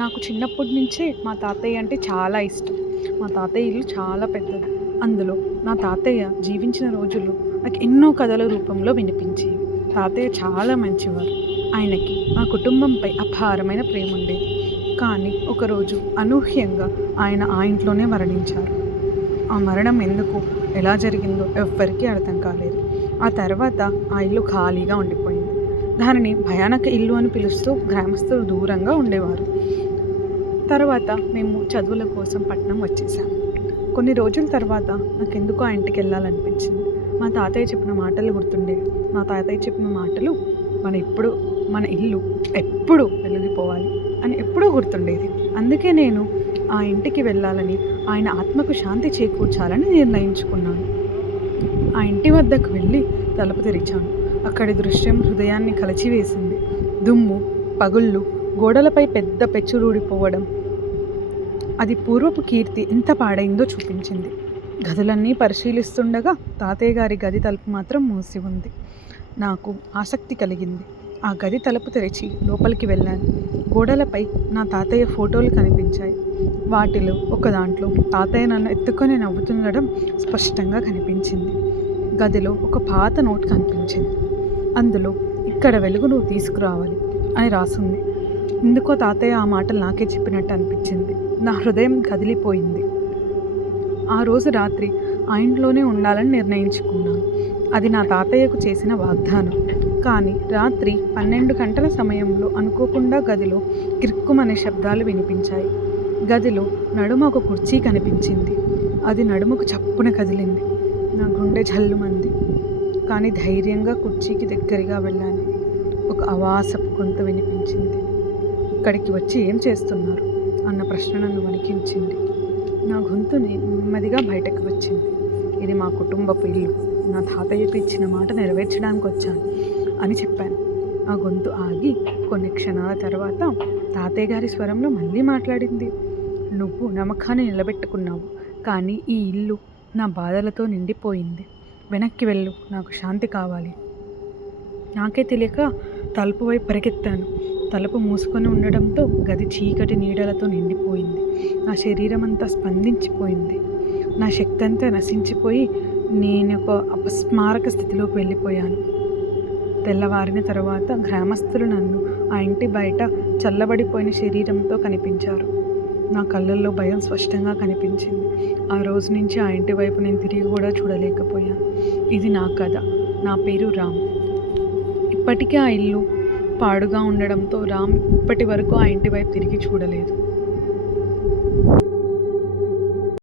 నాకు చిన్నప్పటి నుంచే మా తాతయ్య అంటే చాలా ఇష్టం. మా తాతయ్య ఇల్లు చాలా పెద్దది. అందులో నా తాతయ్య జీవించిన రోజులు నాకు ఎన్నో కథల రూపంలో వినిపించేవి. తాతయ్య చాలా మంచివారు. ఆయనకి మా కుటుంబంపై అపారమైన ప్రేమ ఉండేది. కానీ ఒకరోజు అనూహ్యంగా ఆయన ఆ ఇంట్లోనే మరణించారు. ఆ మరణం ఎందుకు, ఎలా జరిగిందో ఎవ్వరికీ అర్థం కాలేదు. ఆ తర్వాత ఆ ఇల్లు ఖాళీగా ఉండిపోయింది. దానిని భయానక ఇల్లు అని పిలుస్తూ గ్రామస్తులు దూరంగా ఉండేవారు. తర్వాత మేము చదువుల కోసం పట్నం వచ్చేసాం. కొన్ని రోజుల తర్వాత నాకెందుకో ఆ ఇంటికి వెళ్ళాలనిపించింది. మా తాతయ్య చెప్పిన మాటలు గుర్తుండేవి. మా తాతయ్య చెప్పిన మాటలు మన ఇల్లు ఎప్పుడు వెలిగిపోవాలి అని ఎప్పుడూ గుర్తుండేది. అందుకే నేను ఆ ఇంటికి వెళ్ళాలని, ఆయన ఆత్మకు శాంతి చేకూర్చాలని నిర్ణయించుకున్నాను. ఆ ఇంటి వద్దకు వెళ్ళి తలుపు తెరిచాను. అక్కడి దృశ్యం హృదయాన్ని కలచివేసింది. దుమ్ము, పగుళ్ళు, గోడలపై పెద్ద పెచ్చులూడిపోవడం, అది పూర్వపు కీర్తి ఎంత పాడైందో చూపించింది. గదులన్నీ పరిశీలిస్తుండగా తాతయ్య గారి గది తలుపు మాత్రం మూసి ఉంది. నాకు ఆసక్తి కలిగింది. ఆ గది తలుపు తెరిచి లోపలికి వెళ్ళాను. గోడలపై నా తాతయ్య ఫోటోలు కనిపించాయి. వాటిలో ఒక దాంట్లో తాతయ్య నన్ను ఎత్తుకొని నవ్వుతుండడం స్పష్టంగా కనిపించింది. గదిలో ఒక పాత నోట్ కనిపించింది. అందులో "ఇక్కడ వెలుగు నువ్వు తీసుకురావాలి" అని రాసుంది. ఎందుకో తాతయ్య ఆ మాటలు నాకే చెప్పినట్టు అనిపించింది. నా హృదయం కదిలిపోయింది. ఆ రోజు రాత్రి ఆ ఇంట్లోనే ఉండాలని నిర్ణయించుకున్నాను. అది నా తాతయ్యకు చేసిన వాగ్దానం. కానీ రాత్రి 12 గంటల సమయంలో అనుకోకుండా గదిలో కిరుక్కుమనే శబ్దాలు వినిపించాయి. గదిలో నడుమ ఒక కుర్చీ కనిపించింది. అది నడుముకు చప్పున కదిలింది. నా గుండె జల్లుమంది. కానీ ధైర్యంగా కుర్చీకి దగ్గరగా వెళ్ళాను. ఒక అవాసపు గొంతు వినిపించింది. "ఇక్కడికి వచ్చి ఏం చేస్తున్నారు?" అన్న ప్రశ్న నన్ను వణికించింది. నా గొంతు నెమ్మదిగా బయటకు వచ్చింది. "ఇది మా కుటుంబపు ఇల్లు. నా తాతయ్యకు ఇచ్చిన మాట నెరవేర్చడానికి వచ్చాను" అని చెప్పాను. ఆ గొంతు ఆగి కొన్ని క్షణాల తర్వాత తాతయ్య గారి స్వరంలో మళ్ళీ మాట్లాడింది. "నువ్వు నమ్మకాన్ని నిలబెట్టుకున్నావు. కానీ ఈ ఇల్లు నా బాధలతో నిండిపోయింది. వెనక్కి వెళ్ళు, నాకు శాంతి కావాలి." నాకే తెలియక తలుపు వైపు పరిగెత్తాను. తలుపు మూసుకొని ఉండడంతో గది చీకటి నీడలతో నిండిపోయింది. నా శరీరం అంతా స్పందించిపోయింది. నా శక్తి అంతా నశించిపోయి నేను ఒక అపస్మారక స్థితిలోకి వెళ్ళిపోయాను. తెల్లవారిన తర్వాత గ్రామస్తులు నన్ను ఆ ఇంటి బయట చల్లబడిపోయిన శరీరంతో కనిపించారు. నా కళ్ళల్లో భయం స్పష్టంగా కనిపించింది. ఆ రోజు నుంచి ఆ ఇంటి వైపు నేను తిరిగి కూడా చూడలేకపోయాను. ఇది నా కథ. నా పేరు రామ్. ఇప్పటికీ ఆ ఇల్లు పాడుగా ఉండడంతో రామ్ ఇప్పటి వరకు ఆ ఇంటి వైపు తిరిగి చూడలేదు.